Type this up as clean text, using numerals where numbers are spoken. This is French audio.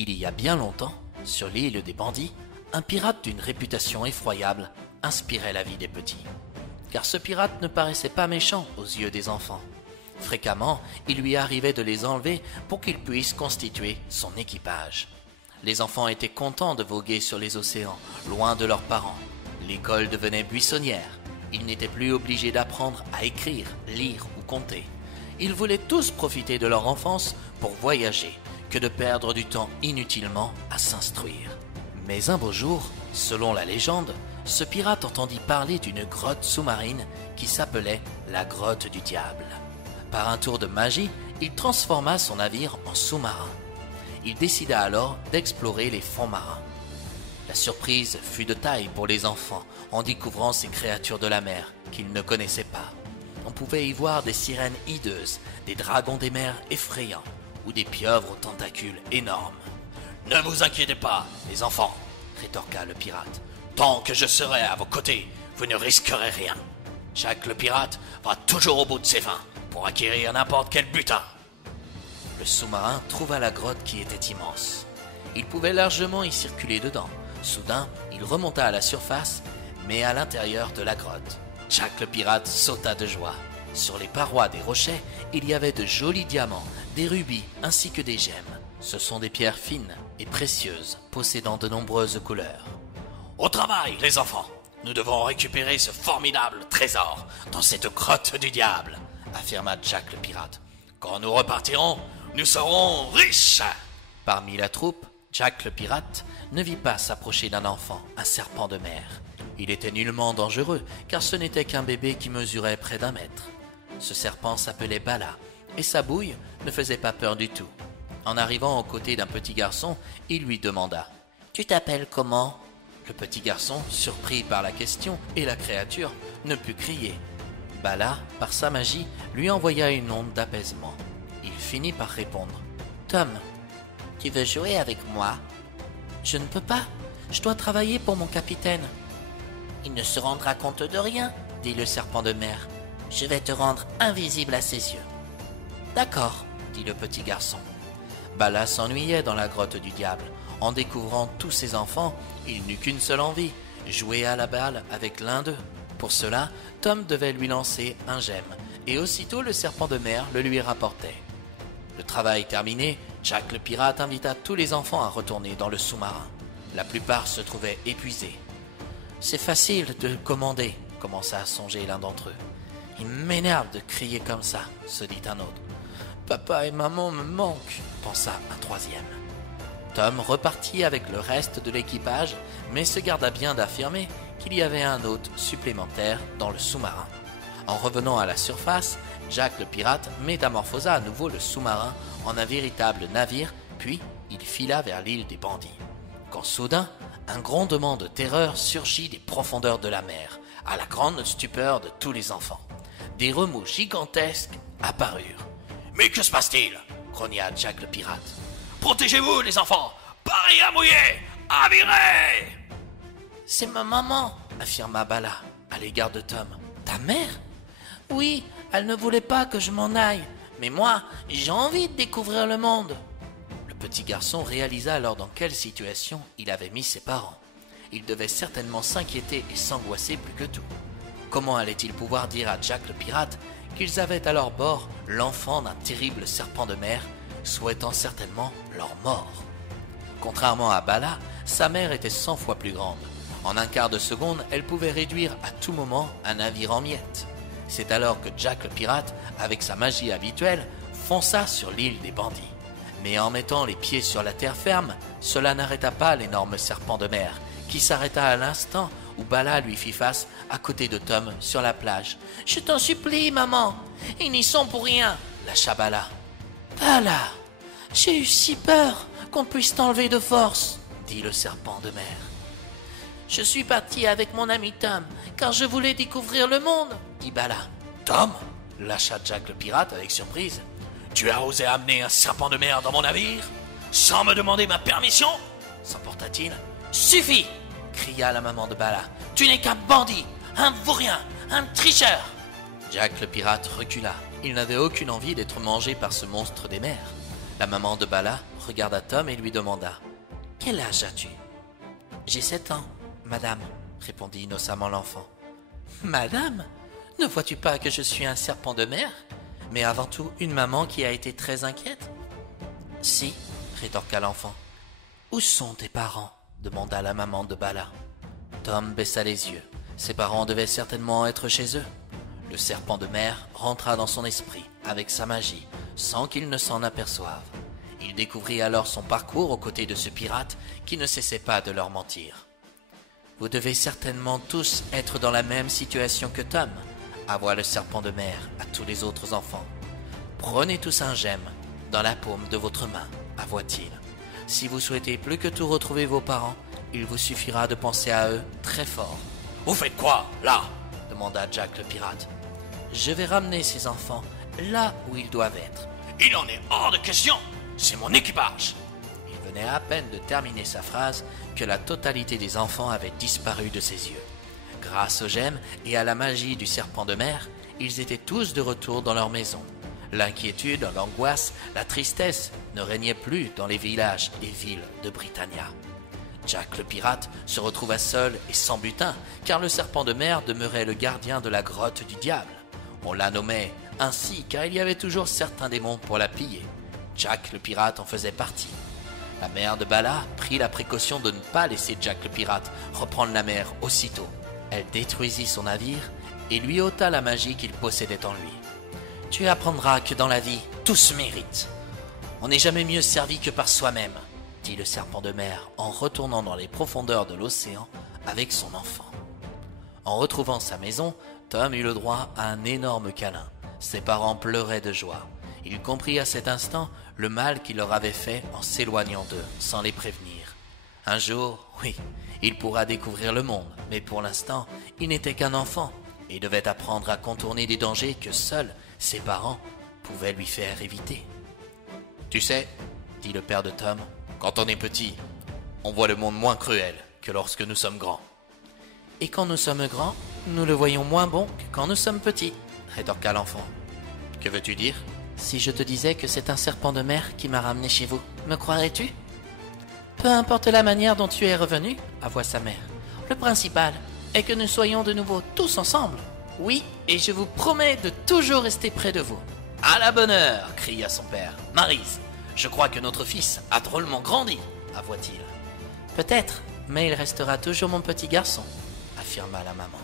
Il y a bien longtemps, sur l'île des bandits, un pirate d'une réputation effroyable inspirait la vie des petits. Car ce pirate ne paraissait pas méchant aux yeux des enfants. Fréquemment, il lui arrivait de les enlever pour qu'il puisse constituer son équipage. Les enfants étaient contents de voguer sur les océans, loin de leurs parents. L'école devenait buissonnière. Ils n'étaient plus obligés d'apprendre à écrire, lire ou compter. Ils voulaient tous profiter de leur enfance pour voyager, que de perdre du temps inutilement à s'instruire. Mais un beau jour, selon la légende, ce pirate entendit parler d'une grotte sous-marine qui s'appelait la grotte du diable. Par un tour de magie, il transforma son navire en sous-marin. Il décida alors d'explorer les fonds marins. La surprise fut de taille pour les enfants en découvrant ces créatures de la mer qu'ils ne connaissaient pas. On pouvait y voir des sirènes hideuses, des dragons des mers effrayants ou des pieuvres aux tentacules énormes. « Ne vous inquiétez pas, les enfants, » rétorqua le pirate. « Tant que je serai à vos côtés, vous ne risquerez rien. Jack le pirate va toujours au bout de ses fins pour acquérir n'importe quel butin. » Le sous-marin trouva la grotte qui était immense. Il pouvait largement y circuler dedans. Soudain, il remonta à la surface, mais à l'intérieur de la grotte. Jack le pirate sauta de joie. Sur les parois des rochers, il y avait de jolis diamants, des rubis ainsi que des gemmes. Ce sont des pierres fines et précieuses, possédant de nombreuses couleurs. « Au travail, les enfants! Nous devons récupérer ce formidable trésor dans cette grotte du diable !» affirma Jack le pirate. « Quand nous repartirons, nous serons riches !» Parmi la troupe, Jack le pirate ne vit pas s'approcher d'un enfant, un serpent de mer. Il était nullement dangereux, car ce n'était qu'un bébé qui mesurait près d'1 mètre. Ce serpent s'appelait Bala, et sa bouille ne faisait pas peur du tout. En arrivant aux côtés d'un petit garçon, il lui demanda « Tu t'appelles comment ?» Le petit garçon, surpris par la question et la créature, ne put crier. Bala, par sa magie, lui envoya une onde d'apaisement. Il finit par répondre « Tom, tu veux jouer avec moi ?»« Je ne peux pas, je dois travailler pour mon capitaine. »« Il ne se rendra compte de rien, » dit le serpent de mer. « Je vais te rendre invisible à ses yeux. »« D'accord, » dit le petit garçon. Bala s'ennuyait dans la grotte du diable. En découvrant tous ses enfants, il n'eut qu'une seule envie, jouer à la balle avec l'un d'eux. Pour cela, Tom devait lui lancer un gemme, et aussitôt le serpent de mer le lui rapportait. Le travail terminé, Jack le pirate invita tous les enfants à retourner dans le sous-marin. La plupart se trouvaient épuisés. « C'est facile de commander, » commença à songer l'un d'entre eux. « Il m'énerve de crier comme ça, » se dit un autre. « Papa et maman me manquent, » pensa un troisième. Tom repartit avec le reste de l'équipage, mais se garda bien d'affirmer qu'il y avait un hôte supplémentaire dans le sous-marin. En revenant à la surface, Jack le pirate métamorphosa à nouveau le sous-marin en un véritable navire, puis il fila vers l'île des bandits. Quand soudain, un grondement de terreur surgit des profondeurs de la mer, à la grande stupeur de tous les enfants. Des remous gigantesques apparurent. « Mais que se passe-t-il » grogna Jack le pirate. « Protégez-vous, les enfants! Paris à mouiller! À virer !»« C'est ma maman » affirma Bala à l'égard de Tom. « Ta mère ?»« Oui, elle ne voulait pas que je m'en aille. Mais moi, j'ai envie de découvrir le monde. » Le petit garçon réalisa alors dans quelle situation il avait mis ses parents. Il devait certainement s'inquiéter et s'angoisser plus que tout. Comment allait-il pouvoir dire à Jack le pirate qu'ils avaient à leur bord l'enfant d'un terrible serpent de mer, souhaitant certainement leur mort? Contrairement à Bala, sa mère était 100 fois plus grande. En un quart de seconde, elle pouvait réduire à tout moment un navire en miettes. C'est alors que Jack le pirate, avec sa magie habituelle, fonça sur l'île des bandits. Mais en mettant les pieds sur la terre ferme, cela n'arrêta pas l'énorme serpent de mer, qui s'arrêta à l'instant où Bala lui fit face à côté de Tom sur la plage. « Je t'en supplie, maman, ils n'y sont pour rien !» lâcha Bala. « Bala, j'ai eu si peur qu'on puisse t'enlever de force !» dit le serpent de mer. « Je suis parti avec mon ami Tom, car je voulais découvrir le monde !» dit Bala. « Tom ?» lâcha Jack le pirate avec surprise. « Tu as osé amener un serpent de mer dans mon navire sans me demander ma permission ?» s'emporta-t-il. « Suffit !» cria la maman de Bala. « Tu n'es qu'un bandit, un vaurien, un tricheur !» Jack le pirate recula. Il n'avait aucune envie d'être mangé par ce monstre des mers. La maman de Bala regarda Tom et lui demanda « Quel âge as-tu » « J'ai 7 ans, madame, » répondit innocemment l'enfant. « Madame, ne vois-tu pas que je suis un serpent de mer, mais avant tout une maman qui a été très inquiète ?»« Si, » rétorqua l'enfant. « Où sont tes parents ?» demanda la maman de Bala. Tom baissa les yeux. Ses parents devaient certainement être chez eux. Le serpent de mer rentra dans son esprit avec sa magie, sans qu'il ne s'en aperçoive. Il découvrit alors son parcours aux côtés de ce pirate qui ne cessait pas de leur mentir. « Vous devez certainement tous être dans la même situation que Tom, » avoua le serpent de mer à tous les autres enfants. « Prenez tous un gemme dans la paume de votre main, » avoua-t-il. « Si vous souhaitez plus que tout retrouver vos parents, il vous suffira de penser à eux très fort. »« Vous faites quoi, là ?» demanda Jack le pirate. « Je vais ramener ces enfants là où ils doivent être. »« Il en est hors de question. C'est mon équipage !» Il venait à peine de terminer sa phrase que la totalité des enfants avait disparu de ses yeux. Grâce aux gemmes et à la magie du serpent de mer, ils étaient tous de retour dans leur maison. L'inquiétude, l'angoisse, la tristesse ne régnaient plus dans les villages et villes de Britannia. Jack le pirate se retrouva seul et sans butin, car le serpent de mer demeurait le gardien de la grotte du diable. On la nommait ainsi car il y avait toujours certains démons pour la piller. Jack le pirate en faisait partie. La mère de Bala prit la précaution de ne pas laisser Jack le pirate reprendre la mer aussitôt. Elle détruisit son navire et lui ôta la magie qu'il possédait en lui. « Tu apprendras que dans la vie, tout se mérite. On n'est jamais mieux servi que par soi-même, » dit le serpent de mer en retournant dans les profondeurs de l'océan avec son enfant. En retrouvant sa maison, Tom eut le droit à un énorme câlin. Ses parents pleuraient de joie. Il comprit à cet instant le mal qu'il leur avait fait en s'éloignant d'eux sans les prévenir. Un jour, oui, il pourra découvrir le monde, mais pour l'instant, il n'était qu'un enfant et devait apprendre à contourner des dangers que seuls ses parents pouvaient lui faire éviter. « Tu sais, » dit le père de Tom, « quand on est petit, on voit le monde moins cruel que lorsque nous sommes grands. »« Et quand nous sommes grands, nous le voyons moins bon que quand nous sommes petits, » rétorqua l'enfant. « Que veux-tu dire ? Si je te disais que c'est un serpent de mer qui m'a ramené chez vous, me croirais-tu ? Peu importe la manière dont tu es revenu, avoua sa mère. Le principal est que nous soyons de nouveau tous ensemble. Oui, et je vous promets de toujours rester près de vous. À la bonne heure, cria son père. Maryse, je crois que notre fils a drôlement grandi, avoua-t-il. Peut-être, mais il restera toujours mon petit garçon, affirma la maman.